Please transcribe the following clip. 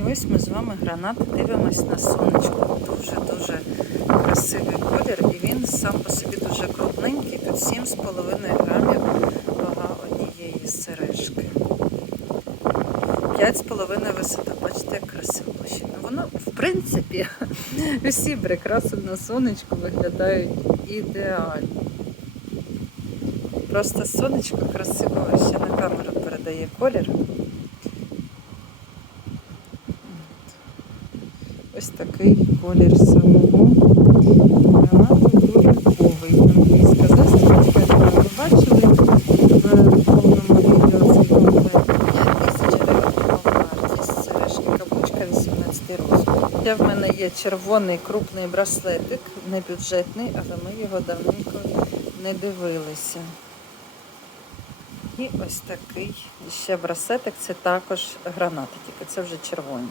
І ось ми з вами гранат дивимось на сонечко. Дуже-дуже красивий колір, і він сам по собі дуже крупненький. Тут 7,5 грамів вага однієї сережки. 5,5 висота. Бачите, як красиво площина. Воно, в принципі, усі прикраси на сонечку виглядають ідеально. Просто сонечко красиво ще на камеру передає колір. Ось такий колір самого гранату буряковий. Англійська застібочка, яку ви бачили в повному відео. Це номер 5000 вартість. Сережки каблучка 18 розмір. Я в мене є червоний крупний браслетик, не бюджетний, але ми його давненько не дивилися. І ось такий ще браслетик, це також гранати, тільки це вже червоні.